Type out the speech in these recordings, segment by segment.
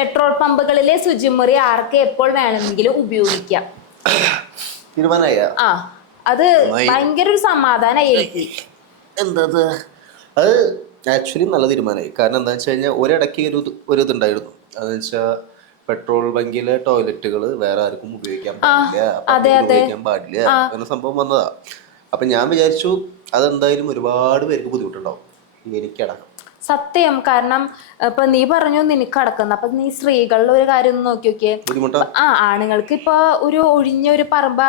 Petrol പമ്പുകളിലെ ശുചിമുറി ആർക്ക് എപ്പോൾ വേണമെങ്കിലും ഉപയോഗിക്കാം. തീരുമാനമായ ആ അത് ഭയങ്കര ഒരു സമാധാനമായി എനിക്ക്. എന്താ അത് ആക്ച്വലി നല്ല തീരുമാനമായി. കാരണം എന്താ വെച്ച് കഴിഞ്ഞാൽ ഒരിടയ്ക്ക് ഒരു ഇതുണ്ടായിരുന്നു. അതെന്ന് വെച്ചാൽ പെട്രോൾ ബങ്കിലെ ടോയ്ലറ്റുകൾ വേറെ ആർക്കും ഉപയോഗിക്കാൻ പാടില്ല, ഉപയോഗിക്കാൻ പാടില്ല എന്ന സംഭവം വന്നതാ. അപ്പൊ ഞാൻ വിചാരിച്ചു അതെന്തായാലും ഒരുപാട് പേർക്ക് ബുദ്ധിമുട്ടുണ്ടാവും, എനിക്കടക്കം. സത്യം. കാരണം ഇപ്പൊ നീ പറഞ്ഞു നിനക്ക് അടക്കുന്ന, അപ്പൊ നീ സ്ത്രീകളുടെ ഒരു കാര്യം ഒന്ന് നോക്കി നോക്കിയേ. ആണുങ്ങൾക്ക് ഇപ്പൊ ഒരു ഒഴിഞ്ഞ ഒരു പറമ്പ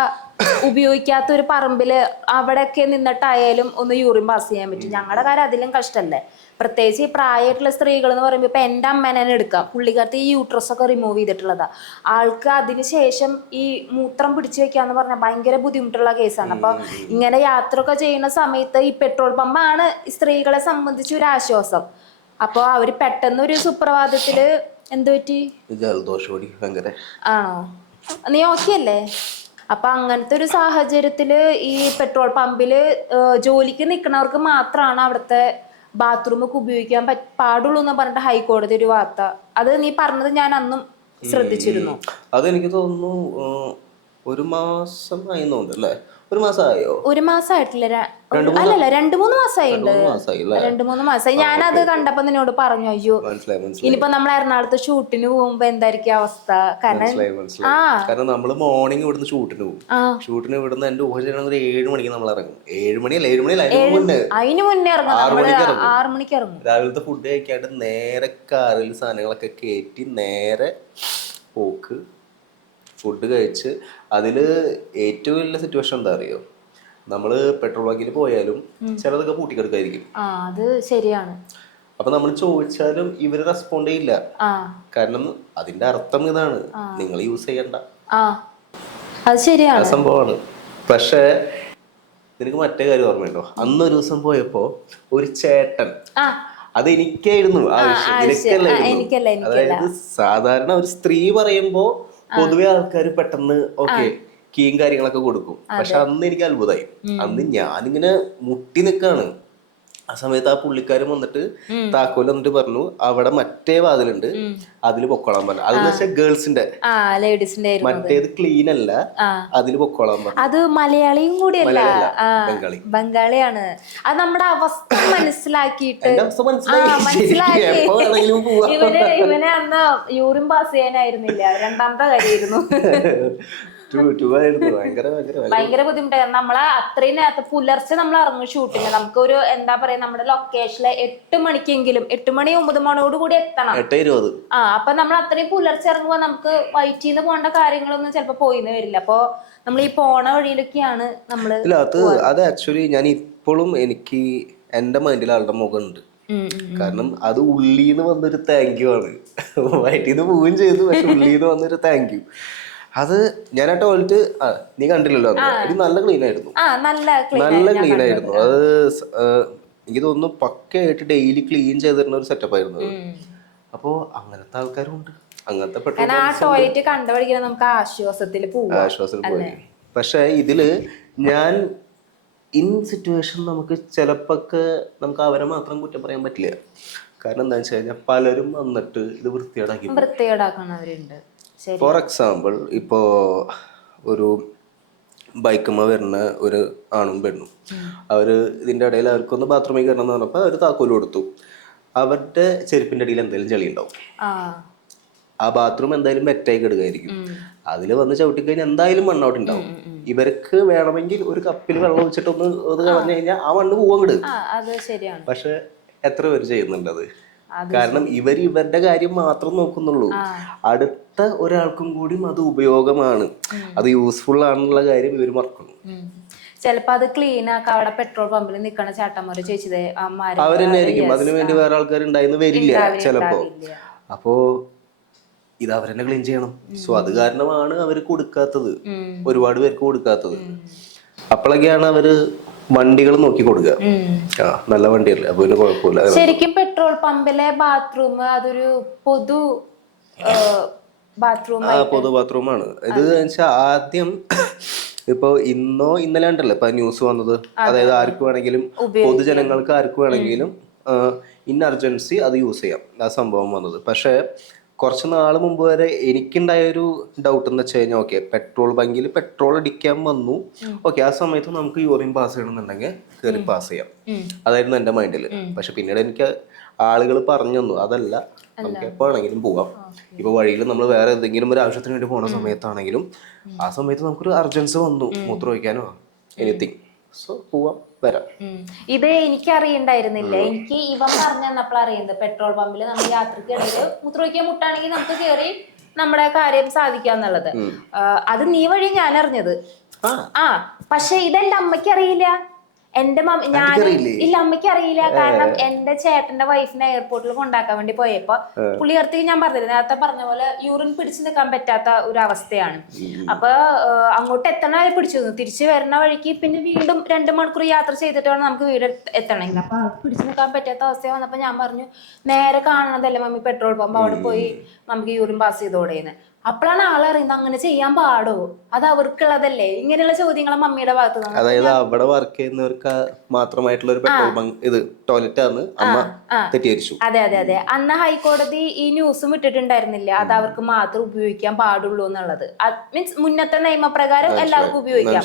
ഉപയോഗിക്കാത്ത ഒരു പറമ്പില് അവിടെയൊക്കെ നിന്നിട്ടായാലും ഒന്ന് യൂറിൻ പാസ് ചെയ്യാൻ പറ്റും. ഞങ്ങളുടെ കാര്യം അതിലും കഷ്ടല്ലേ. പ്രത്യേകിച്ച് ഈ പ്രായമായിട്ടുള്ള സ്ത്രീകൾ എന്ന് പറയുമ്പോൾ ഇപ്പൊ എൻ്റെ അമ്മേനെ എടുക്കാം. പുള്ളിക്കാരത്തെ ഈ യൂട്രസ് ഒക്കെ റിമൂവ് ചെയ്തിട്ടുള്ളതാ. ആൾക്ക് അതിന് ശേഷം ഈ മൂത്രം പിടിച്ചു വെക്കാന്ന് പറഞ്ഞാൽ ഭയങ്കര ബുദ്ധിമുട്ടുള്ള കേസാണ്. അപ്പൊ ഇങ്ങനെ യാത്ര ഒക്കെ ചെയ്യുന്ന സമയത്ത് ഈ പെട്രോൾ പമ്പാണ് സ്ത്രീകളെ സംബന്ധിച്ച് ഒരു ആശ്വാസം. അപ്പൊ അവര് പെട്ടെന്ന് ഒരു സുപ്രഭാതത്തില് എന്ത് പറ്റി? ആണോ? നീ ഓക്കെ അല്ലേ? അപ്പൊ അങ്ങനത്തെ ഒരു സാഹചര്യത്തില് ഈ പെട്രോൾ പമ്പില് ജോലിക്ക് നിൽക്കുന്നവർക്ക് മാത്രമാണ് അവിടുത്തെ ബാത്റൂമൊക്കെ ഉപയോഗിക്കാൻ പാടുള്ളൂ എന്ന് പറഞ്ഞിട്ട് ഹൈക്കോടതി ഒരു വാർത്ത. അത് നീ പറഞ്ഞത് ഞാൻ അന്നും ശ്രദ്ധിച്ചിരുന്നു. അതെനിക്ക് തോന്നുന്നു 1 മാസം ആയിന്നോണ്ട് അല്ലേ? 1 മാസമായോ? 1 മാസമായിട്ടില്ല, അല്ലല്ല 2-3 മാസമായിണ്ട്. 2-3 മാസമായി. ഞാനത് കണ്ടപ്പോ നിന്നോട് പറഞ്ഞു, അയ്യോ ഇനിയിപ്പോ നമ്മൾ എറണാകുളത്ത് ഷൂട്ടിന് പോകുമ്പോ എന്തായിരിക്കും അവസ്ഥ. കാരണം നമ്മള് മോർണിംഗ് ഇവിടുന്ന് ഷൂട്ടിന് പോകും. ഷൂട്ടിന് ഇവിടുന്ന് എന്റെ ഊഹ 7 മണിക്ക് നമ്മൾ ഇറങ്ങും. 7 മണിയല്ല, 7 മണിയല്ല, അതിന് മുന്നേ ഇറങ്ങും. 6 മണിക്ക് ഇറങ്ങും. രാവിലത്തെ ഫുഡ് കഴിക്കാണ്ട് നേരെ കാറിൽ സാധനങ്ങളൊക്കെ കയറ്റി നേരെ പോക്ക്. ഫുഡ് കഴിച്ച് അതില് ഏറ്റവും വലിയ സിറ്റുവേഷൻ എന്താ അറിയോ? നമ്മള് പെട്രോൾ ബങ്കിൽ പോയാലും ചിലതൊക്കെ പൂട്ടിക്കെടുക്കായിരിക്കും. അത് ശരിയാണ്. അപ്പൊ നമ്മൾ ചോദിച്ചാലും ഇവര് റെസ്പോണ്ട് ചെയ്യില്ല. കാരണം അതിന്റെ അർത്ഥം ഇതാണ്, നിങ്ങൾ യൂസ് ചെയ്യണ്ട. അത് ശരിയാണ്, സംഭവമാണ്. പക്ഷെ നിനക്ക് മറ്റേ കാര്യം ഓർമ്മയുണ്ടോ? അന്നൊരു ദിവസം പോയപ്പോ ഒരു ചേട്ടൻ, അത് എനിക്കായിരുന്നു ആവശ്യം, നിനക്കല്ലായിരുന്നു. അതായത് സാധാരണ ഒരു സ്ത്രീ പറയുമ്പോ പൊതുവെ ആൾക്കാർ പെട്ടെന്ന് ഓക്കെ കീയും കാര്യങ്ങളൊക്കെ കൊടുക്കും. പക്ഷെ അന്ന് എനിക്ക് അത്ഭുതമായി. അന്ന് ഞാനിങ്ങനെ മുട്ടി നിക്കാണ്. ആ സമയത്ത് ആ പുള്ളിക്കാരൻ വന്നിട്ട് താക്കോല് വന്നിട്ട് പറഞ്ഞു, അവിടെ മറ്റേ വാതിലുണ്ട്, അതില് പൊക്കോളാൻ പറഞ്ഞു. അതെന്ന് വെച്ചാൽ ഗേൾസിന്റെ, മറ്റേത് ക്ലീൻ അല്ല, അതില് പൊക്കോളാൻ പറഞ്ഞു. അത് മലയാളിയും കൂടിയല്ല, ബംഗാളിയാണ്. അത് നമ്മുടെ അവസ്ഥ മനസ്സിലാക്കിയിട്ട് ഇവനെ അന്ന് യൂറിൻ പാസ് ചെയ്യാനായിരുന്നില്ല, രണ്ടാമത്തെ കാര്യമായിരുന്നു. ഭയങ്കര ബുദ്ധിമുട്ടായിരുന്നു. നമ്മളെ അത്രയും നേരത്തെ പുലർച്ചെ നമ്മൾ ഇറങ്ങും ഷൂട്ടിന്. നമുക്കൊരു എന്താ പറയാ, നമ്മുടെ ലൊക്കേഷനിലെ 8 മണിക്കെങ്കിലും 8 മണി 9 മണിയോട് കൂടി എത്തണം. അപ്പൊ നമ്മൾ അത്രയും പുലർച്ചെ ഇറങ്ങുമ്പോ നമുക്ക് വൈറ്റിന്ന് പോകേണ്ട കാര്യങ്ങളൊന്നും ചിലപ്പോ പോയിന്ന് വരില്ല. അപ്പൊ നമ്മൾ ഈ പോണ വഴിയിലൊക്കെയാണ് നമ്മള്. അത് ആക്ച്വലി ഞാൻ ഇപ്പോഴും എനിക്ക് എന്റെ മൈൻഡിൽ ആളുടെ മുഖം ഉണ്ട്. കാരണം അത് ഉള്ളീന്ന് വന്നൊരു താങ്ക് യു ആണ്. വയറ്റിന്ന് പോവുകയും ചെയ്തു, പക്ഷെ ഉള്ളീന്ന് വന്നൊരു താങ്ക് യു. അത് ഞാൻ ആ ടോയ്ലറ്റ് നീ കണ്ടില്ലല്ലോ, അത് നല്ല ക്ലീൻ ആയിരുന്നു. നല്ല ക്ലീൻ ആയിരുന്നു. അത് എനിക്ക് തോന്നുന്നു പക്കയായിട്ട് ഡെയിലി ക്ലീൻ ചെയ്തിരുന്ന ഒരു സെറ്റപ്പ് ആയിരുന്നു. അപ്പോ അങ്ങനത്തെ ആൾക്കാരും ഉണ്ട്, അങ്ങനത്തെ ആശ്വാസത്തിൽ പോയി. പക്ഷെ ഇതില് ഞാൻ ഇൻ സിറ്റുവേഷൻ നമുക്ക് ചിലപ്പൊക്കെ നമുക്ക് അവരെ മാത്രം കുറ്റം പറയാൻ പറ്റില്ല. കാരണം എന്താ വെച്ച് കഴിഞ്ഞാൽ പലരും വന്നിട്ട് ഇത് വൃത്തികേടാക്കുന്നവരുണ്ട്. ഫോർ എക്സാമ്പിൾ, ഇപ്പോ ഒരു ബൈക്കുമ്മ വരുന്ന ഒരു ആണും പെണ്ണും, അവര് ഇതിന്റെ ഇടയിൽ അവർക്കൊന്ന് ബാത്റൂമിൽ കയറണം എന്ന് പറഞ്ഞപ്പോ അവര് താക്കോല് കൊടുത്തു. അവരുടെ ചെരുപ്പിന്റെ അടിയിൽ എന്തെങ്കിലും ചെളി ഉണ്ടാവും. ആ ബാത്റൂം എന്തായാലും വെറ്റായി കിടക്കായിരിക്കും. അതില് വന്ന് ചവിട്ടിക്കഴിഞ്ഞാൽ എന്തായാലും മണ്ണൗട്ട് ഉണ്ടാവും. ഇവർക്ക് വേണമെങ്കിൽ ഒരു കപ്പിൽ വെള്ളം ഒഴിച്ചിട്ടൊന്ന് അത് കളഞ്ഞു കഴിഞ്ഞാൽ ആ മണ്ണ് പോവാൻ. പക്ഷെ എത്ര പേര് ചെയ്യുന്നുണ്ടത്? കാരണം ഇവരുടെ കാര്യം മാത്രം നോക്കുന്നുള്ളൂ. അടുത്ത ഒരാൾക്കും കൂടി അത് ഉപയോഗമാണ്, അത് യൂസ്ഫുൾ ആണെന്നുള്ള കാര്യം ഇവർ മറക്കുന്നു. ചിലപ്പോ അത് ക്ലീൻ ആക്കാൻ അവിടെ പെട്രോൾ പമ്പിൽ നിക്കണ ചേട്ടന്മാര് ചേച്ചിതെ അവരെന്നെ ആയിരിക്കും. അതിനുവേണ്ടി വേറെ ആൾക്കാർ ഉണ്ടായിന്ന് വരില്ല ചിലപ്പോ. അപ്പോ ഇത് അവരെന്നെ ക്ലീൻ ചെയ്യണം. സോ അത് കാരണമാണ് അവര് കൊടുക്കാത്തത്, ഒരുപാട് പേർക്ക് കൊടുക്കാത്തത്. അപ്പോഴൊക്കെയാണ് അവര് വണ്ടികൾ നോക്കി കൊടുക്കുക. നല്ല വണ്ടിയല്ലേ, അപ്പൊ പിന്നെ കുഴപ്പമില്ല. ശരിക്കും പെട്രോൾ പമ്പിലെ ബാത്റൂം അതൊരു പൊതു ബാത്റൂമാണ്. ഇത് വെച്ചാൽ ആദ്യം ഇപ്പൊ ഇന്നോ ഇന്നലെ ഉണ്ടല്ലോ ഇപ്പൊ ന്യൂസ് വന്നത്, അതായത് ആർക്ക് വേണമെങ്കിലും, പൊതുജനങ്ങൾക്ക് ആർക്ക് വേണമെങ്കിലും ഇൻ അർജൻസി അത് യൂസ് ചെയ്യാം, ആ സംഭവം വന്നത്. പക്ഷെ കുറച്ച് നാൾ മുമ്പ് വരെ എനിക്കുണ്ടായൊരു ഡൗട്ട് എന്ന് വെച്ച് കഴിഞ്ഞാൽ ഓക്കെ പെട്രോൾ ബങ്കിൽ പെട്രോൾ അടിക്കാൻ വന്നു, ഓക്കെ ആ സമയത്ത് നമുക്ക് യൂറിൻ പാസ് ചെയ്യണമെന്നുണ്ടെങ്കിൽ കയറി പാസ് ചെയ്യാം, അതായിരുന്നു എൻ്റെ മൈൻഡിൽ. പക്ഷെ പിന്നീട് എനിക്ക് ആളുകൾ പറഞ്ഞു തന്നു അതല്ല, നമുക്ക് എപ്പോ ആണെങ്കിലും പോവാം. ഇപ്പൊ വഴിയിൽ നമ്മൾ വേറെ എന്തെങ്കിലും ഒരു ആവശ്യത്തിന് വേണ്ടി പോണ സമയത്താണെങ്കിലും ആ സമയത്ത് നമുക്കൊരു അർജൻസി വന്നു, മൂത്രം ഒഴിക്കാനോ എനിത്തിങ്, സോ പോവാം വരാം. ഇത് എനിക്ക് അറിയണ്ടായിരുന്നില്ല. എനിക്ക് ഇവൻ പറഞ്ഞു തന്നപ്പോൾ അറിയുന്നത് പെട്രോൾ പമ്പിൽ നമ്മൾ യാത്രക്കിടയിൽ മൂത്രമൊഴിക്കാൻ മുട്ടാണെങ്കിൽ നമുക്ക് കയറി നമ്മുടെ കാര്യം സാധിക്കാന്നുള്ളത്. അത് നീ വഴി ഞാൻ അറിഞ്ഞത്. പക്ഷെ ഇതെന്റെ അമ്മയ്ക്ക് അറിയില്ല, എന്റെ ഇല്ല അമ്മയ്ക്ക് അറിയില്ല. കാരണം എന്റെ ചേട്ടന്റെ വൈഫിനെ എയർപോർട്ടിൽ കൊണ്ടാക്കാൻ വേണ്ടി പോയപ്പോ പുള്ളിയർത്തേക്ക് ഞാൻ പറഞ്ഞില്ല, നേരത്തെ പറഞ്ഞ പോലെ യൂറിൻ പിടിച്ചു നിൽക്കാൻ പറ്റാത്ത ഒരു അവസ്ഥയാണ്. അപ്പൊ അങ്ങോട്ട് എത്തണ പിടിച്ചു നിന്നു, തിരിച്ചു വരുന്ന വഴിക്ക് പിന്നെ വീണ്ടും 2 മണിക്കൂർ യാത്ര ചെയ്തിട്ട് വേണം നമുക്ക് വീട് എത്തണമെങ്കിൽ. അപ്പൊ പിടിച്ചു നിൽക്കാൻ പറ്റാത്ത അവസ്ഥ വന്നപ്പോ ഞാൻ പറഞ്ഞു നേരെ കാണുന്നതല്ലേ മമ്മി പെട്രോൾ പമ്പ്, അവിടെ പോയി നമുക്ക് യൂറിൻ പാസ് ചെയ്തോടേന്ന്. അപ്പോഴാണ് ആളറിയുന്നത് അങ്ങനെ ചെയ്യാൻ പാടോ, അത് അവർക്കുള്ളതല്ലേ. ഇങ്ങനെയുള്ള ചോദ്യങ്ങൾ മമ്മിയുടെ ഭാഗത്ത് നിന്ന്. അതായത് അവിടെ വർക്ക് ചെയ്യുന്നവർക്ക് മാത്രമായിട്ടുള്ള ഒരു പെട്രോൾ ബങ്ക് ഇത് ടോയ്ലറ്റ് ആണ് അമ്മ തെറ്റിദ്ധരിച്ചു. അതെ. അന്ന് ഹൈക്കോടതി ഈ ന്യൂസും ഇട്ടിട്ടുണ്ടായിരുന്നില്ല, അത് അവർക്ക് മാത്രം ഉപയോഗിക്കാൻ പാടുള്ളൂ എന്നുള്ളത്. മീൻസ് മുന്നത്തെ നിയമപ്രകാരം എല്ലാവർക്കും ഉപയോഗിക്കാം.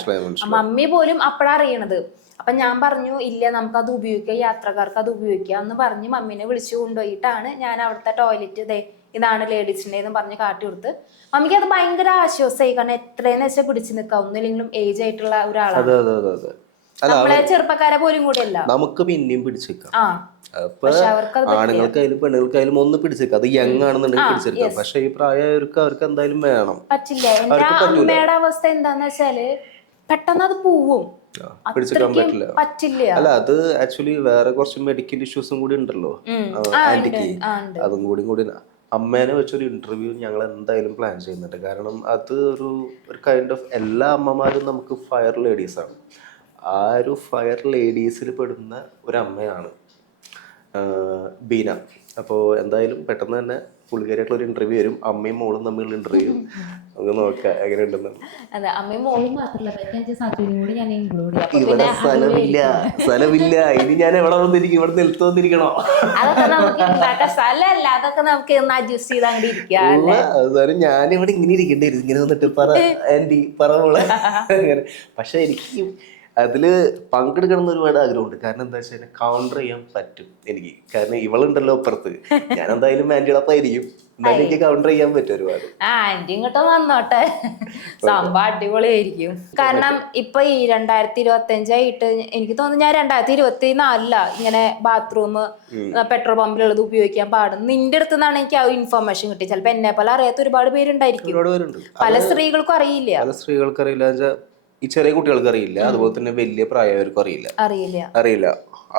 മമ്മി പോലും അപ്പോഴാണ് അറിയണത്. അപ്പൊ ഞാൻ പറഞ്ഞു ഇല്ല നമുക്കത് ഉപയോഗിക്കാം, യാത്രക്കാർക്ക് അത് ഉപയോഗിക്കാം എന്ന് പറഞ്ഞ് മമ്മീനെ വിളിച്ചു കൊണ്ടുപോയിട്ടാണ് ഞാൻ അവിടുത്തെ ടോയ്ലറ്റ് ഇതാണ് ലേഡീസിന്റെ എന്ന് പറഞ്ഞ് കാട്ടി കൊടുത്ത്. മമ്മിക്ക് അത് ഭയങ്കര ആശ്വാസമായി. കാരണം എത്രയെന്ന് വെച്ചാൽ പിടിച്ചു നിൽക്കാം, ഒന്നില്ലെങ്കിലും ഏജ് ആയിട്ടുള്ള ഒരാളാണ്. നമ്മളെ ചെറുപ്പക്കാരെ പോലും കൂടെയല്ല, നമുക്ക് പിന്നെയും പിടിച്ചേക്കാം. ആണുങ്ങൾക്കായാലും പെണ്ണുങ്ങൾക്കായാലും ഒന്ന് പിടിച്ചേക്കാം, അത് യങ് ആണെന്നുണ്ടെങ്കിൽ പിടിച്ചെടുക്കാം. പക്ഷെ ഈ പ്രായമായവർക്ക് അവർക്ക് എന്തായാലും വേണം, പറ്റില്ല. എന്റെ അമ്മയുടെ അവസ്ഥ എന്താന്ന് വെച്ചാല് പെട്ടെന്ന് അത് പോവും, പിടിച്ചെടുക്കാൻ പറ്റില്ല. അല്ല അത് ആക്ച്വലി വേറെ കുറച്ച് മെഡിക്കൽ ഇഷ്യൂസും കൂടി ഉണ്ടല്ലോ ആന്റിക്ക്, അതും കൂടി അമ്മേനെ വെച്ചൊരു ഇന്റർവ്യൂ ഞങ്ങൾ എന്തായാലും പ്ലാൻ ചെയ്യുന്നുണ്ട്. കാരണം അത് ഒരു കൈൻഡ് ഓഫ് എല്ലാ അമ്മമാരും നമുക്ക് ഫയർ ലേഡീസ് ആണ്. ആ ഒരു ഫയർ ലേഡീസിൽ പെടുന്ന ഒരു അമ്മയാണ് ബീന. അപ്പോൾ എന്തായാലും പെട്ടെന്ന് തന്നെ പുള്ളിക്കാരായിട്ടുള്ള ഒരു ഇന്റർവ്യൂ വരും, അമ്മയും മോളും തമ്മിലുള്ള ഇന്റർവ്യൂ. നമുക്ക് നോക്കാം എങ്ങനെയുണ്ടെന്ന്. ഇവിടെ സ്ഥലമില്ല, ഇനി ഞാൻ എവിടെ വന്നിരിക്കും, ഇവിടെ നിലത്ത് വന്നിരിക്കണോ? അതായത് ഞാനിവിടെ ഇങ്ങനെ ഇരിക്കേണ്ടി വരും, ഇങ്ങനെ വന്നിട്ട് പറ ആന്റി പറ മോളെ അങ്ങനെ. പക്ഷെ എനിക്ക് അതില് പങ്കെടുക്കണം എന്ന് ഒരുപാട് ആഗ്രഹമുണ്ട്. കാരണം എന്താ വെച്ചാൽ കൗണ്ടർ ചെയ്യാൻ പറ്റും എനിക്ക്. കാരണം ഇവളുണ്ടല്ലോ അപ്പുറത്ത്, ഞാൻ എന്തായാലും ആന്റിയോടൊപ്പം ആയിരിക്കും, എന്തായാലും എനിക്ക് കൗണ്ടർ ചെയ്യാൻ പറ്റും ഒരുപാട്. ആന്റി ഇങ്ങോട്ട് വന്നോട്ടെ, സംഭവം അടിപൊളിയായിരിക്കും. കാരണം ഇപ്പൊ ഈ 2025 എനിക്ക് തോന്നുന്നു ഞാൻ 2024 ഇങ്ങനെ ബാത്റൂം പെട്രോൾ പമ്പിലുള്ളത് ഉപയോഗിക്കാൻ പാടും. നിന്റെ അടുത്ത് നിന്നാണ് എനിക്ക് ആ ഇൻഫർമേഷൻ കിട്ടി. ചിലപ്പോ എന്നെ പോലെ അറിയാത്ത ഒരുപാട് പേരുണ്ടായിരിക്കും, പല സ്ത്രീകൾക്കും അറിയില്ല. പല സ്ത്രീകൾക്ക് അറിയില്ല, ഈ ചെറിയ കുട്ടികൾക്ക് അറിയില്ല, അതുപോലെ തന്നെ വലിയ പ്രായവർക്കും അറിയില്ല.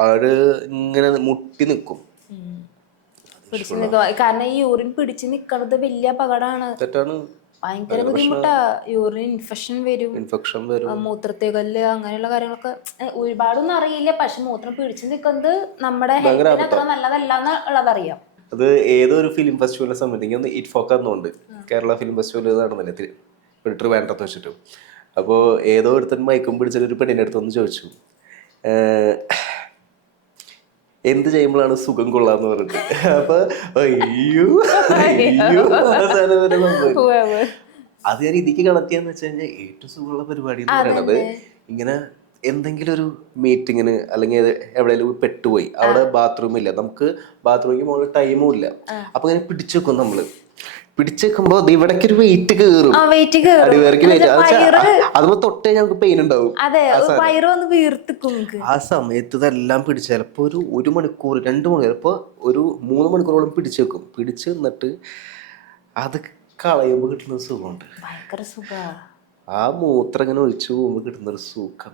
അവര് ഇങ്ങനെ മുട്ടി നിൽക്കും, പിടിച്ചു നിൽക്കുക. കാരണം ഈ യൂറിൻ പിടിച്ചു നിക്കണത് വലിയ അപകടമാണ്, തെറ്റാണ്, ഭയങ്കര ബുദ്ധിമുട്ടാ. യൂറിൻ ഇൻഫെക്ഷൻ വരും, മൂത്രത്തെ കല്ല് അങ്ങനെയുള്ള കാര്യങ്ങളൊക്കെ ഒരുപാടൊന്നും അറിയില്ല. പക്ഷെ മൂത്രം പിടിച്ചു നിൽക്കുന്നത് നമ്മുടെ ഹെൽത്തിന് അത്ര നല്ലതല്ല എന്നുള്ളതറിയാം. അത് ഏതൊരു ഫിലിം ഫെസ്റ്റിവലിനെ സംബന്ധിക്കുന്ന ഇറ്റ്ഫോക്കുണ്ട്, കേരള ഫിലിം ഫെസ്റ്റിവൽ നടന്നില്ലേ ട്രിവാൻഡ്രത്ത് വെച്ചിട്ട്. അപ്പോൾ ഏതോ ഒരുത്തൻ മയക്കും പിടിച്ചിട്ട് ഒരു പെണ്ണിൻ്റെ അടുത്തൊന്ന് ചോദിച്ചു എന്ത് ചെയ്യുമ്പോഴാണ് സുഖം കൊള്ളാന്ന് പറഞ്ഞിട്ട്. അപ്പൊ അത് ഞാൻ ഇതിക്ക് കണക്ട് ചെയ്യാന്ന് വെച്ച് കഴിഞ്ഞാൽ ഏറ്റവും സുഖമുള്ള പരിപാടി എന്ന് പറയുന്നത് ഇങ്ങനെ എന്തെങ്കിലും ഒരു മീറ്റിങ്ങിന് അല്ലെങ്കിൽ എവിടെയെങ്കിലും പെട്ടുപോയി, അവിടെ ബാത്റൂം ഇല്ല, നമുക്ക് ബാത്റൂമിൽ പോകുന്ന ടൈമും ഇല്ല. അപ്പൊ ഇങ്ങനെ പിടിച്ചു വെക്കും നമ്മള്. പിടിച്ചേക്കുമ്പോ ഇവിടേക്ക് ഒരു വെയിറ്റ് കയറും, അതുമ്പോ തൊട്ടേ ഞങ്ങൾക്ക് പെയിൻ ഉണ്ടാവും. ആ സമയത്ത് ഇതെല്ലാം പിടിച്ച് ചിലപ്പോ ഒരു മണിക്കൂർ 2 മണിക്കൂർ ചിലപ്പോ ഒരു 3 മണിക്കൂറോളം പിടിച്ചേക്കും. പിടിച്ച് നിന്നിട്ട് അത് കളയുമ്പോ കിട്ടുന്ന സുഖമുണ്ട്, ആ മൂത്രം ഇങ്ങനെ ഒഴിച്ചു പോകുമ്പോ കിട്ടുന്നൊരു സുഖം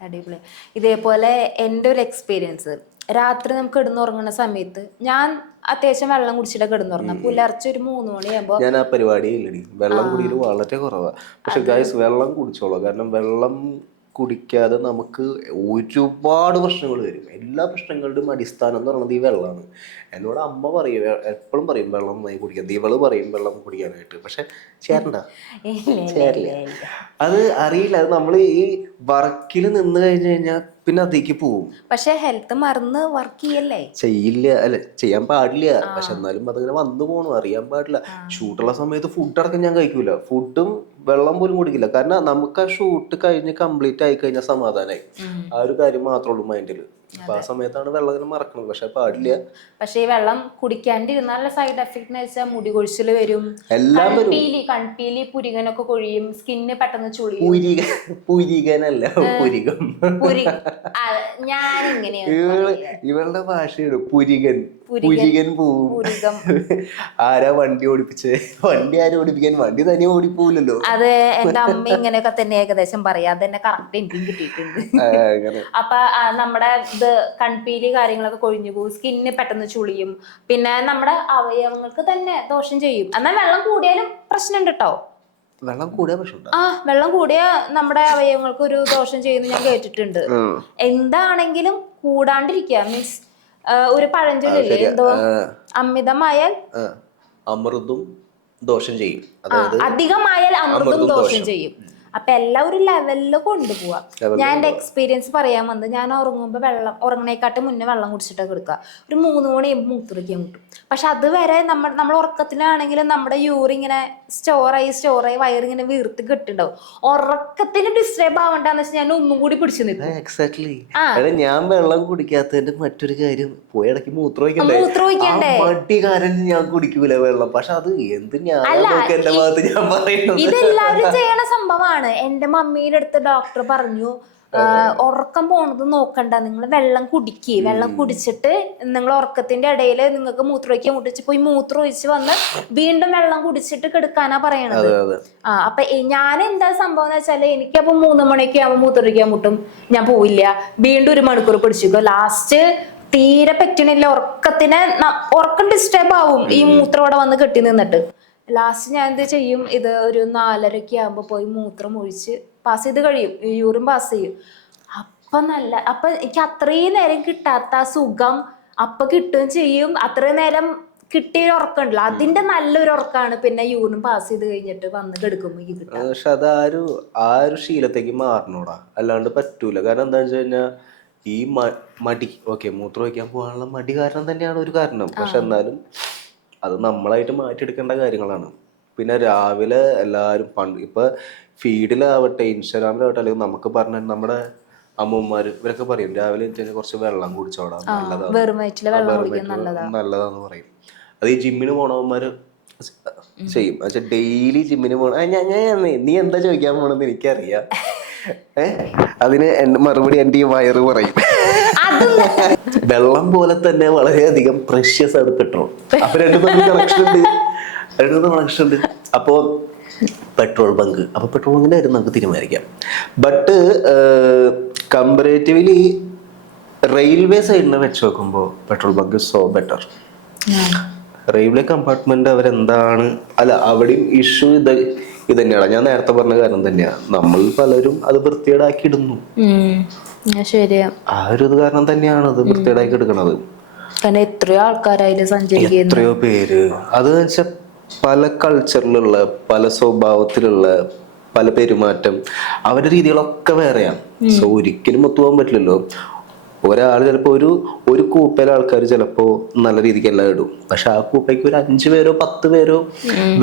അടിപൊളി. ഇതേപോലെ എൻ്റെ ഒരു എക്സ്പീരിയൻസ്, രാത്രി നമുക്ക് കിടന്നുറങ്ങുന്ന സമയത്ത് ഞാൻ അത്യാവശ്യം വെള്ളം കുടിച്ചിട്ട് കിടന്നുറങ്ങാം. പുലർച്ചെ ഒരു 3 മണിയാകുമ്പോ ഞാൻ ആ പരിപാടി ഇല്ലടി, വെള്ളം കുടിയിൽ വളരെ കുറവാ. പക്ഷെ ഗൈസ് വെള്ളം കുടിച്ചോളൂ, കാരണം വെള്ളം കുടിക്കാതെ നമുക്ക് ഒരുപാട് പ്രശ്നങ്ങൾ വരും. എല്ലാ പ്രശ്നങ്ങളുടെയും അടിസ്ഥാനം എന്ന് പറയുന്നത് ഈ വെള്ളമാണ്. എന്നോട് അമ്മ പറയും, എപ്പോഴും പറയും വെള്ളം നന്നായി കുടിക്കാൻ, ഇവള് പറയും വെള്ളം കുടിക്കാനായിട്ട്. പക്ഷെ ചേരണ്ട, ചേരില്ല. അത് അറിയില്ല. അത് നമ്മൾ ഈ വർക്കിൽ നിന്ന് കഴിഞ്ഞു കഴിഞ്ഞാൽ പിന്നെ അതിലേക്ക് പോവും. പക്ഷെ ഹെൽത്ത് മറന്ന് വർക്ക് ചെയ്യല്ലേ? ചെയ്യില്ല, അല്ല ചെയ്യാൻ പാടില്ല. പക്ഷെ എന്നാലും അതിങ്ങനെ വന്നു പോണു, അറിയാൻ പാടില്ല. ഷൂട്ടുള്ള സമയത്ത് ഫുഡ് അടക്കം ഞാൻ കഴിക്കൂല, ഫുഡും വെള്ളം പോലും കുടിക്കില്ല. കാരണം നമുക്ക് ആ ഷൂട്ട് കഴിഞ്ഞ് കംപ്ലീറ്റ് ആയി കഴിഞ്ഞാൽ സമാധാനമായി. ആ ഒരു കാര്യം മാത്രമേ ഉള്ളൂ മൈൻഡിൽ. അപ്പൊ ആ സമയത്താണ് വെള്ളം ഇങ്ങനെ മറക്കുന്നത്. പക്ഷെ പാടില്ല. പക്ഷെ ഈ വെള്ളം കുടിക്കാണ്ടിരുന്നാലുള്ള സൈഡ് എഫക്ട് എന്ന് വെച്ചാൽ മുടി കൊഴിച്ചില് വരും, എല്ലാം വരും. കൺപീലി പുരികനൊക്കെ കൊഴിയും, സ്കിന്ന് പെട്ടെന്ന് ചുളിയും. പുരികനല്ല, പുരികം. ഞാൻ ഇങ്ങനെയാണ് ഇവളുടെ ഭാഷയാണ് പുരികൻ. പുരികൻ പോവും. ആരാ വണ്ടി ഓടിപ്പിച്ചേ? വണ്ടി ആരും ഓടിപ്പിക്കാൻ? വണ്ടി തന്നെ ഓടിപ്പോവില്ലല്ലോ. അത് എന്റെ അമ്മ ഇങ്ങനെയൊക്കെ തന്നെ ഏകദേശം പറയാം. അതെന്നെ കറക്റ്റ് എനിക്കും കിട്ടിയിട്ടുണ്ട്. അപ്പൊ നമ്മുടെ ഇത് കൺപീലി കാര്യങ്ങളൊക്കെ കൊഴിഞ്ഞു പോകും, സ്കിന്ന് പെട്ടെന്ന് ചുളിയും, പിന്നെ നമ്മുടെ അവയവങ്ങൾക്ക് തന്നെ ദോഷം ചെയ്യും. എന്നാൽ വെള്ളം കൂടിയാലും പ്രശ്നമുണ്ട് കേട്ടോ. വെള്ളം കൂടിയ പ്രശ്നമുണ്ട്. വെള്ളം കൂടിയ നമ്മുടെ അവയവങ്ങൾക്ക് ഒരു ദോഷം ചെയ്യുന്നു ഞാൻ കേട്ടിട്ടുണ്ട്. എന്താണെങ്കിലും കൂടാണ്ടിരിക്കുക. മീൻസ് ഒരു പഴഞ്ചൊല്ലില്ലേ, എന്തോ അമിതമായാൽ അമൃതും ദോഷം ചെയ്യും, അതായത് അധികമായാൽ അമൃതും ദോഷം ചെയ്യും. അപ്പൊ എല്ലാം ഒരു ലെവലില് കൊണ്ടുപോവാ. ഞാൻ എന്റെ എക്സ്പീരിയൻസ് പറയാൻ വന്നത്, ഞാൻ ഉറങ്ങുമ്പോ ഉറങ്ങണേക്കാട്ട് മുന്നേ വെള്ളം കുടിച്ചിട്ടൊക്കെ എടുക്കുക. ഒരു 3 മണിയാകുമ്പോൾ മൂത്രയ്ക്കാൻ കിട്ടും. പക്ഷെ അതുവരെ നമ്മൾ ഉറക്കത്തിലാണെങ്കിലും നമ്മുടെ യൂറിൻ ഇങ്ങനെ സ്റ്റോറായി വയറിങ്ങനെ വീർത്ത് കെട്ടുണ്ടാവും. ഉറക്കത്തിന് ഡിസ്റ്റർബ് ആവണ്ടെന്ന് വെച്ചാൽ ഞാൻ ഒന്നും കൂടി പിടിച്ചു നിൽക്കും. എക്സാക്ട്ലി. ഞാൻ വെള്ളം കുടിക്കാത്തതിന്റെ മറ്റൊരു കാര്യം, പോയി ഇടയ്ക്ക് മൂത്രമൊഴിക്കണ്ടേ, മടികാരൻ ഞാൻ കുടിക്കൂല വെള്ളം. പക്ഷെ അത് എന്ത് ഞാൻ എന്റെ ഭാഗത്ത് ഞാൻ പറയുന്നത്, ഇതെല്ലാവരും ചെയ്യണ സംഭവമാണ്. എന്റെ മമ്മിയുടെ അടുത്ത് ഡോക്ടർ പറഞ്ഞു, ഉറക്കം പോണത് നോക്കണ്ട, നിങ്ങൾ വെള്ളം കുടിക്കുക. വെള്ളം കുടിച്ചിട്ട് നിങ്ങൾ ഉറക്കത്തിന്റെ ഇടയിൽ നിങ്ങൾക്ക് മൂത്രമൊഴിക്കാൻ മുട്ടിച്ച് പോയി മൂത്രമൊഴിച്ച് വന്ന് വീണ്ടും വെള്ളം കുടിച്ചിട്ട് കിടക്കാനാ പറയണത്. അപ്പൊ ഞാൻ എന്താ സംഭവം എന്ന് വെച്ചാല്, എനിക്കപ്പോ 3 മണിക്ക് ആവുമ്പോൾ മൂത്രമൊഴിക്കാൻ മുട്ടും, ഞാൻ പോയില്ല, വീണ്ടും 1 മണിക്കൂർ പിടിച്ചു. ലാസ്റ്റ് തീരെ പറ്റണില്ല, ഉറക്കം ഡിസ്റ്റർബ് ആവും ഈ മൂത്രം അവിടെ വന്ന് കെട്ടി നിന്നിട്ട്. ലാസ്റ്റ് ഞാൻ എന്ത് ചെയ്യും, ഇത് ഒരു 4:30 ആകുമ്പോൾ പോയി മൂത്രം ഒഴിച്ച് പാസ് ചെയ്ത് കഴിയും, യൂറിൻ പാസ് ചെയ്യും. അപ്പൊ എനിക്ക് അത്രയും നേരം കിട്ടാത്ത സുഖം അപ്പൊ കിട്ടുകയും ചെയ്യും. അത്രയും നേരം കിട്ടിയ ഉറക്കമുണ്ടല്ലോ, അതിന്റെ നല്ലൊരു ഉറക്കമാണ് പിന്നെ യൂറിൻ പാസ് ചെയ്ത് കഴിഞ്ഞിട്ട് വന്ന് കിടക്കുമ്പോ കിട്ടും. പക്ഷെ അത് ആ ഒരു ശീലത്തേക്ക് മാറണോടാ, അല്ലാണ്ട് പറ്റൂല. കാരണം എന്താ വെച്ച് കഴിഞ്ഞാൽ ഈ മടി, മൂത്രം ഒഴിക്കാൻ പോകാനുള്ള മടി കാരണം തന്നെയാണ് ഒരു കാരണം. പക്ഷെ എന്നാലും അത് നമ്മളായിട്ട് മാറ്റിയെടുക്കേണ്ട കാര്യങ്ങളാണ്. പിന്നെ രാവിലെ എല്ലാവരും ഇപ്പൊ ഫീഡിലാവട്ടെ ഇൻസ്റ്റാഗ്രാമിലാവട്ടെ, അല്ലെങ്കിൽ നമുക്ക് പറഞ്ഞ നമ്മുടെ അമ്മമാര് ഇവരൊക്കെ പറയും, രാവിലെ കുറച്ച് വെള്ളം കുടിച്ചോടാ, നല്ലതാന്ന് പറയും. അത് ഈ ജിമ്മിന് പോണവന്മാര് ചെയ്യും. പക്ഷെ ഡെയിലി ജിമ്മിന് പോണ നീ എന്താ ചോദിക്കാൻ പോണെന്ന് എനിക്കറിയാം. അതിന് മറുപടി എന്റെ ഈ വയറ് പറയും. വെള്ളം പോലെ തന്നെ വളരെയധികം പ്രഷ്യസ് ആണ് പെട്രോൾ. അപ്പൊ രണ്ടു കണക്ഷൻ ഉണ്ട്. അപ്പോ പെട്രോൾ ബങ്ക്, അപ്പൊ പെട്രോൾ ബങ്കിന്റെ കാര്യം നമുക്ക് തീരുമാനിക്കാം. ബട്ട് കമ്പാരേറ്റീവ്ലി റെയിൽവേ സൈഡിനെ വെച്ച് നോക്കുമ്പോൾ petrol bunk so better. Railway compartment അവരെന്താണ്, അല്ല അവിടെയും ഇഷ്യൂ ഇത് തന്നെയാണ്. ഞാൻ നേരത്തെ പറഞ്ഞ കാര്യം തന്നെയാ, നമ്മൾ പലരും അത് വൃത്തികേടാക്കി ഇടുന്നു. ആ ഒരു ഇത് കാരണം തന്നെയാണ് അത് വൃത്തികേടാക്കി എടുക്കണത്. എത്രയോ ആൾക്കാരായാലും സഞ്ചരിക്കുന്നു, എത്രയോ പേര്. അത് വെച്ചാൽ പല കൾച്ചറിലുള്ള, പല സ്വഭാവത്തിലുള്ള, പല പെരുമാറ്റം, അവരുടെ രീതികളൊക്കെ വേറെയാണ്. സോ ഒരിക്കലും ഒത്തുപോകാൻ പറ്റില്ലല്ലോ. ഒരാൾ ചിലപ്പോ ഒരു കൂപ്പയിലെ ആൾക്കാർ ചിലപ്പോ നല്ല രീതിക്ക് എല്ലാം ഇടും. പക്ഷെ ആ കൂപ്പയ്ക്ക് ഒരു 5 പേരോ 10 പേരോ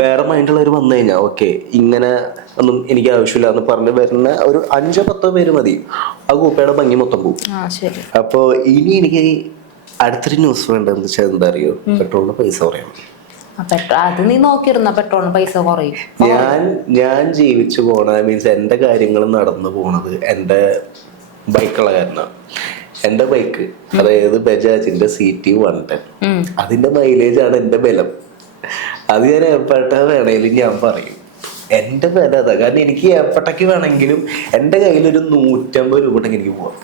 വേറെ മൈൻഡുള്ളവർ വന്നു കഴിഞ്ഞാൽ ഇങ്ങനെ ഒന്നും എനിക്ക് ആവശ്യമില്ല എന്ന് പറഞ്ഞ് വരുന്ന ഒരു 5-10 പേര് മതി, ആ കൂപ്പയുടെ ഭംഗി മൊത്തം പോകും. അപ്പൊ ഇനി എനിക്ക് അടുത്തൊരു ന്യൂസ് വേണ്ടതെന്ന് വെച്ചാൽ എന്താ അറിയോ, പെട്രോളിന് പൈസ കുറയണം. അത് നീ നോക്കിയിരുന്ന പെട്രോളിന് പൈസ കുറയും. ഞാൻ ജീവിച്ചു പോണ മീൻസ് എന്റെ കാര്യങ്ങൾ നടന്നു പോണത് എന്റെ ബൈക്കുള്ള കാരണമാണ്. എന്റെ ബൈക്ക്, അതായത് ബജാജിന്റെ CT 110, അതിന്റെ മൈലേജ് ആണ് എന്റെ ബലം. അത് ഞാൻ എപ്പോഴ വേണേലും ഞാൻ പറയും, എന്റെ ബലം അതാ. കാരണം എനിക്ക് എപ്പോഴേക്ക് വേണമെങ്കിലും എന്റെ കയ്യിൽ ഒരു 150 രൂപ ഉണ്ടെങ്കിൽ എനിക്ക് പോവാം.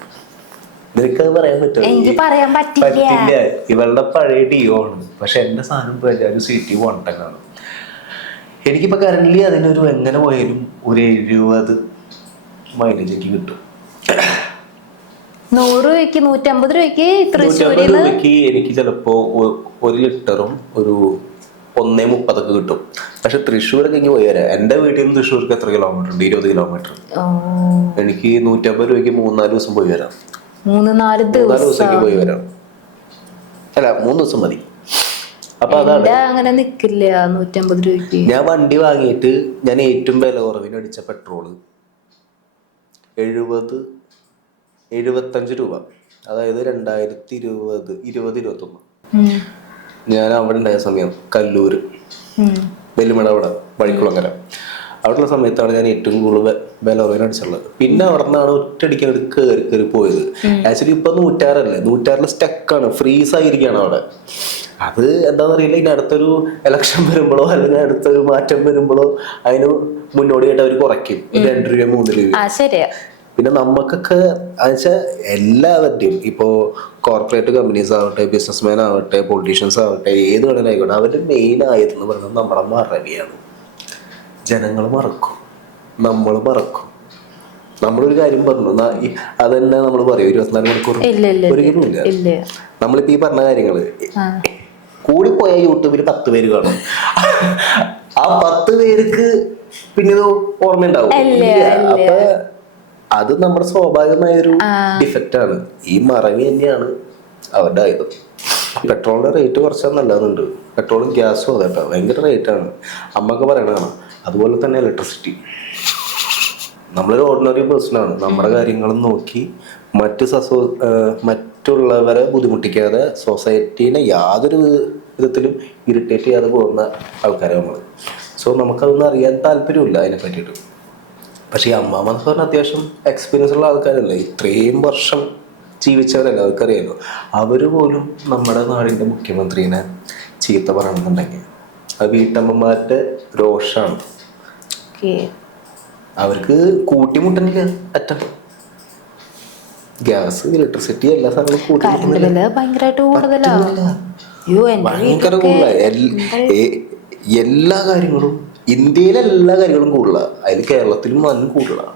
നിനക്കത് പറയാൻ പറ്റില്ല. ഇവളുടെ പഴയ ഡിയോ ആണ്, പക്ഷെ എന്റെ സാധനം ബജാജ് CT 110 ആണ്. എനിക്കിപ്പോ കറന്റ്ലി അതിനൊരു എങ്ങനെ പോയാലും ഒരു 70 മൈലേജ് എനിക്ക് കിട്ടും. 100 രൂപയ്ക്ക് 150 രൂപയ്ക്ക് 150 തൃശ്ശൂരിൽ രൂപയ്ക്ക് എനിക്ക് ചിലപ്പോ 1 ലിറ്ററും ഒരു 1.30 കിട്ടും. പക്ഷെ തൃശ്ശൂരൊക്കെ ഇങ്ങനെ പോയി വരാം. എന്റെ വീട്ടിൽ നിന്ന് തൃശ്ശൂർക്ക് എത്ര കിലോമീറ്റർ ഉണ്ട്? 20 കിലോമീറ്റർ. എനിക്ക് 150 രൂപയ്ക്ക് 3-4 ദിവസം പോയി വരാം. 3-4 ദിവസത്തേക്ക് പോയി വരാം. അല്ല 3 ദിവസം മതി. അപ്പൊ അതാണ് അങ്ങനെ നിക്കില്ല 150 രൂപയ്ക്ക്. ഞാൻ വണ്ടി വാങ്ങിയിട്ട് ഞാൻ ഏറ്റവും വില കുറവിന് അടിച്ച പെട്രോള് 75 രൂപ. അതായത് 2020-21 ഞാൻ അവിടെ ഉണ്ടായ സമയം കല്ലൂര് വെല്ലുമട അവിടെ വഴിക്കുളങ്ങര അവിടെയുള്ള സമയത്താണ് ഞാൻ ഏറ്റവും കൂടുതൽ വില കുറവിന് അടിച്ചുള്ളത്. പിന്നെ അവിടെ നിന്നാണ് ഒറ്റയടിക്കാണ് കയറി പോയത്. ആക്ച്വലി ഇപ്പൊ 106 106 സ്റ്റക്കാണ്, ഫ്രീസ് ആയിരിക്കുകയാണ് അവിടെ. അത് എന്താണെന്നറിയില്ല. ഇനി അടുത്തൊരു ഇലക്ഷൻ വരുമ്പോഴോ അല്ലെങ്കിൽ അടുത്തൊരു മാറ്റം വരുമ്പോഴോ അതിന് മുന്നോടിയായിട്ട് അവർ കുറയ്ക്കും 2 രൂപ 3 രൂപ. പിന്നെ നമുക്കൊക്കെ എന്നുവെച്ചാൽ എല്ലാവരുടെയും ഇപ്പോ കോർപ്പറേറ്റ് കമ്പനീസ് ആവട്ടെ, ബിസിനസ്മാൻ ആവട്ടെ, പൊളിറ്റീഷ്യൻസ് ആവട്ടെ, ഏത് വേണമെങ്കിലും അവരുടെ മെയിൻ ആയതെന്ന് പറയുന്നത് നമ്മുടെ മറവിയാണ്. ജനങ്ങൾ മറക്കും, നമ്മൾ മറക്കും. നമ്മളൊരു കാര്യം പറഞ്ഞു അത് തന്നെ നമ്മൾ പറയും 24 മണിക്കൂർ ഒരിക്കലും ഇല്ല. നമ്മളിപ്പോ ഈ പറഞ്ഞ കാര്യങ്ങള് കൂടിപ്പോയ യൂട്യൂബിൽ 10 പേര് കാണും. ആ 10 പേർക്ക് പിന്നെ ഇത് ഓർമ്മയുണ്ടാവും. അപ്പൊ അത് നമ്മുടെ സ്വാഭാവികമായ ഒരു ഡിഫക്റ്റ് ആണ്. ഈ മറവി തന്നെയാണ് അവരുടെ ആയുധം. പെട്രോളിന്റെ റേറ്റ് കുറച്ചാൽ നല്ലതുണ്ട്. പെട്രോളും ഗ്യാസും അതെ കേട്ടോ, ഭയങ്കര റേറ്റാണ്. അമ്മക്ക് പറയണതാണ്. അതുപോലെ തന്നെ ഇലക്ട്രിസിറ്റി. നമ്മളൊരു ഓർഡിനറി പേഴ്സണാണ്. നമ്മുടെ കാര്യങ്ങളും നോക്കി മറ്റുള്ളവരെ ബുദ്ധിമുട്ടിക്കാതെ സൊസൈറ്റീനെ യാതൊരു വിധത്തിലും ഇറിറ്റേറ്റ് ചെയ്യാതെ പോകുന്ന ആൾക്കാരാണ് നമ്മൾ. സോ നമുക്കതൊന്നും അറിയാൻ താല്പര്യമില്ല അതിനെ പറ്റിയിട്ട്. പക്ഷെ ഈ അമ്മാമ്മ എന്ന് പറഞ്ഞാൽ അത്യാവശ്യം എക്സ്പീരിയൻസ് ഉള്ള ആൾക്കാരല്ലേ, ഇത്രയും വർഷം ജീവിച്ചവരല്ല, അവർക്കറിയാലോ. അവര് പോലും നമ്മുടെ നാടിന്റെ മുഖ്യമന്ത്രിനെ ചീത്ത പറയണമെന്നുണ്ടെങ്കിൽ അത് വീട്ടമ്മമാരുടെ രോഷാണ്. അവർക്ക് കൂട്ടിമുട്ടണില്ല. അറ്റം ഗ്യാസ്, ഇലക്ട്രിസിറ്റി എല്ലാ സാധനങ്ങളും കൂട്ടിമുട്ടുന്നില്ല. ഭയങ്കര കൂടുതലായി. എല്ലാ കാര്യങ്ങളും ഇന്ത്യയിലെ എല്ലാ കാര്യങ്ങളും കൂടുതലാണ്. അതിൽ കേരളത്തിലും വൻ കൂടുതലാണ്.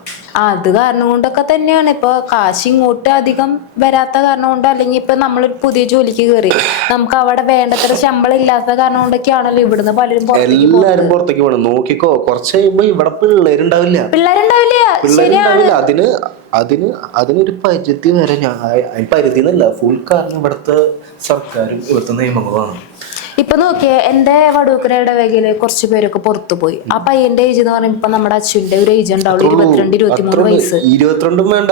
അത് കാരണം കൊണ്ടൊക്കെ തന്നെയാണ് ഇപ്പൊ കാശ് ഇങ്ങോട്ട് അധികം വരാത്ത കാരണം കൊണ്ട്, അല്ലെങ്കിൽ ഇപ്പൊ നമ്മളൊരു പുതിയ ജോലിക്ക് കയറി നമുക്ക് അവിടെ വേണ്ടത്ര ശമ്പളം ഇല്ലാത്ത കാരണം കൊണ്ടൊക്കെയാണല്ലോ ഇവിടുന്ന് പലരും എല്ലാരും പുറത്തേക്ക് പോകണം. നോക്കിക്കോ, കുറച്ച് കഴിയുമ്പോ ഇവിടെ പിള്ളേരുണ്ടാവില്ല. അതിനൊരു പരിധി വരെ പരിധി എന്നല്ല, ഫുൾ കാരണം ഇവിടുത്തെ സർക്കാരും ഇവിടുത്തെ നിയമങ്ങളുമാണ്. ഇപ്പൊ നോക്കിയേ, എന്റെ വടൂക്കരയുടെ വേഗയില് കുറച്ച് പേരൊക്കെ പുറത്തു പോയി. ആ പയ്യന്റെ ഏജ് എന്ന് പറയുമ്പോ ഇപ്പൊ നമ്മുടെ അച്ഛന്റെ ഒരു ഏജ് ഉണ്ടാവുള്ളൂ, 22-23 വയസ്സ്. 22 വേണ്ട.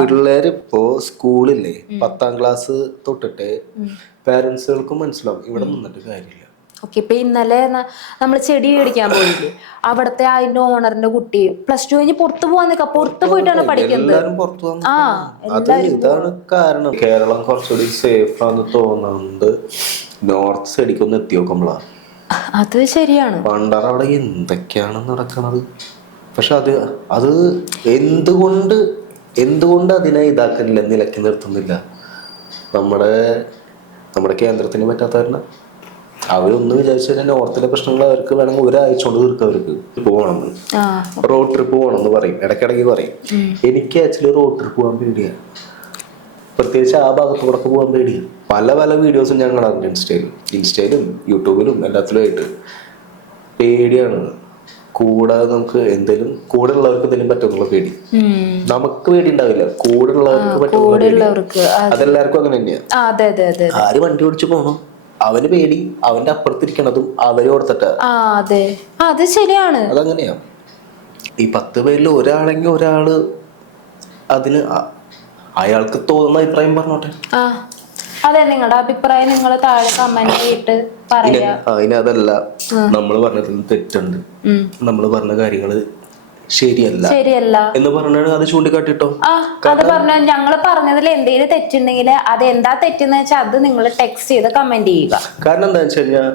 പിള്ളേര് ഇപ്പോ സ്കൂളില്ലേ 10ാം ക്ലാസ് തൊട്ടിട്ട് പാരന്റ്സുകൾക്കും മനസ്സിലാവും ഇവിടെ നിന്നിട്ട് കാര്യമില്ല. ഓക്കെ, ഇപ്പൊ ഇന്നലെ നമ്മൾ ചെടി മേടിക്കാൻ പോയില്ലേ, അവിടത്തെ അതിന്റെ ഓണറിന്റെ കുട്ടി +2 കഴിഞ്ഞ് പുറത്തു പോവാൻ പുറത്തു പോയിട്ടാണ് പഠിക്കുന്നത്. ഇതാണ് കാരണം. കേരളം കുറച്ചുകൂടി സേഫ് ആണെന്ന് തോന്നുന്നുണ്ട് നോർത്ത് സൈഡിലേക്ക് ഒന്ന് എത്തി നോക്കുമ്പോളാ. അത് ശരിയാണ്. പണ്ടാറ് അവിടെ എന്തൊക്കെയാണ് നടക്കണത്. പക്ഷെ അത് എന്തുകൊണ്ട് അതിനെ ഇതാക്കുന്നില്ല, നിലക്കി നിർത്തുന്നില്ല? നമ്മുടെ കേന്ദ്രത്തിന് പറ്റാത്തവരണം. അവരൊന്ന് വിചാരിച്ചു കഴിഞ്ഞാൽ നോർത്തിലെ പ്രശ്നങ്ങൾ അവർക്ക് വേണമെങ്കിൽ ഒരാഴ്ച കൊണ്ട് തീർക്കും. അവർക്ക് പോകണമെന്ന്, റോഡ് ട്രിപ്പ് പോകണമെന്ന് പറയും, ഇടയ്ക്കിടയ്ക്ക് പറയും. എനിക്ക് ആക്ച്വലി റോഡ് ട്രിപ്പ് പോകാൻ പേടിയാണ്. പ്രത്യേകിച്ച് ആ ഭാഗത്തൂടെ പോകാൻ പേടിയാണ്. പല വീഡിയോസും ഞാൻ കാണാറുണ്ട് ഇൻസ്റ്റയിലും യൂട്യൂബിലും എല്ലാത്തിലുമായിട്ട്. പേടിയാണ്. കൂടാതെ നമുക്ക് കൂടെ ഉള്ളവർക്ക് എന്തെങ്കിലും പറ്റുന്നുള്ള പേടി. നമുക്ക് പേടി ഉണ്ടാവില്ല, കൂടെ ഉള്ളവർക്ക് പറ്റുന്ന. അതെല്ലാവർക്കും അങ്ങനെ തന്നെയാണ്. ആര് വണ്ടി ഓടിച്ചു പോകണം അവന് പേടി, അവന്റെ അപ്പുറത്തിരിക്കണതും അവര് ഓർത്തിട്ടാ. അത് ശരിയാണ്. അതങ്ങനെയാ. ഈ 10 പേരിൽ ഒരാളെങ്കിൽ ഒരാള് അതിന് അയാൾക്ക് തോന്നുന്ന അഭിപ്രായം പറഞ്ഞോട്ടെ. അതെ, നിങ്ങളുടെ അഭിപ്രായം നിങ്ങൾ താഴെ കമന്റ് ചെയ്തിട്ട് പറയാ. അതിനതല്ല, നമ്മൾ പറഞ്ഞതിൽ തെറ്റുണ്ട്, നമ്മൾ പറഞ്ഞ കാര്യങ്ങള് ശരിയല്ല എന്ന് പറഞ്ഞാണ് അത് ചൂണ്ടിക്കാട്ടിട്ടോ. അത് പറഞ്ഞ ഞങ്ങൾ പറഞ്ഞതിൽ എന്തെങ്കിലും തെറ്റുണ്ടെങ്കിൽ അത് എന്താ തെറ്റെന്ന് വെച്ചാൽ അത് നിങ്ങൾ ടെക്സ്റ്റ് ചെയ്ത് കമന്റ് ചെയ്യുക. കാരണം എന്താ വെച്ച് കഴിഞ്ഞാൽ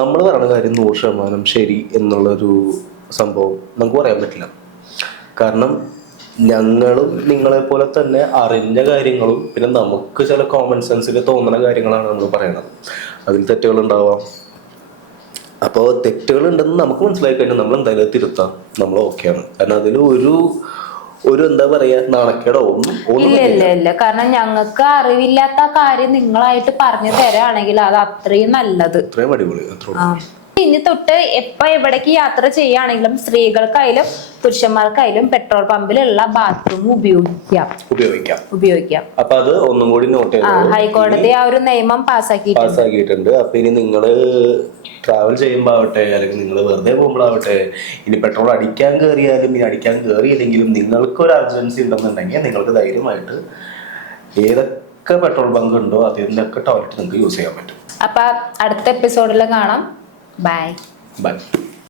നമ്മൾ പറയുന്ന കാര്യം 100% ശരി എന്നുള്ളൊരു സംഭവം നമുക്ക് പറയാൻ പറ്റില്ല. കാരണം ഞങ്ങളും നിങ്ങളെ പോലെ തന്നെ അറിഞ്ഞ കാര്യങ്ങളും പിന്നെ നമുക്ക് ചില കോമൺ സെൻസിൽ തോന്നുന്ന കാര്യങ്ങളാണ് നമ്മൾ പറയണത്. അതിൽ തെറ്റുകൾ ഉണ്ടാവാം. അപ്പോൾ തെറ്റുകൾ ഉണ്ടെന്ന് നമുക്ക് മനസ്സിലായി കഴിഞ്ഞാൽ നമ്മൾ എന്തായാലും തിരുത്താം, നമ്മൾ ഓക്കെയാണ്. കാരണം അതിൽ ഒരു എന്താ പറയാ നാണക്കേടോ ഒന്നും ഇല്ല കാരണം ഞങ്ങൾക്ക് അറിവില്ലാത്ത കാര്യം നിങ്ങളായിട്ട് പറഞ്ഞു തരാണെങ്കിൽ അത് അത്രയും നല്ലത്. അത്രയും അടിപൊളി. ഇനി തൊട്ട് എപ്പോ എവിടേക്ക് യാത്ര ചെയ്യുകയാണെങ്കിലും സ്ത്രീകൾക്കായാലും പുരുഷന്മാർക്കായാലും പെട്രോൾ പമ്പിലുള്ള ബാത്റൂം ഉപയോഗിക്കാം. അപ്പൊ അത് ഒന്നും കൂടി നോട്ട് ചെയ്ത് ഹൈക്കോടതി ആ ഒരു നിയമം പാസ്സാക്കിയിട്ടുണ്ട്. അപ്പൊ ഇനി നിങ്ങള് ട്രാവൽ ചെയ്യുമ്പോൾ ആവട്ടെ, അല്ലെങ്കിൽ നിങ്ങൾ വെറുതെ പോകുമ്പോഴാവട്ടെ, ഇനി പെട്രോൾ അടിക്കാൻ കയറിയാലും ഇനി അടിക്കാൻ കയറിയില്ലെങ്കിലും നിങ്ങൾക്ക് ഒരു അർജൻസി ഉണ്ടെന്നുണ്ടെങ്കിൽ നിങ്ങൾക്ക് ധൈര്യമായിട്ട് ഏതൊക്കെ പെട്രോൾ ബങ്ക് ഉണ്ടോ അതിലൊക്കെ ടോയ്ലറ്റ് നിങ്ങൾക്ക് യൂസ് ചെയ്യാൻ പറ്റും. അപ്പൊ അടുത്ത എപ്പിസോഡിൽ കാണാം. ബൈ.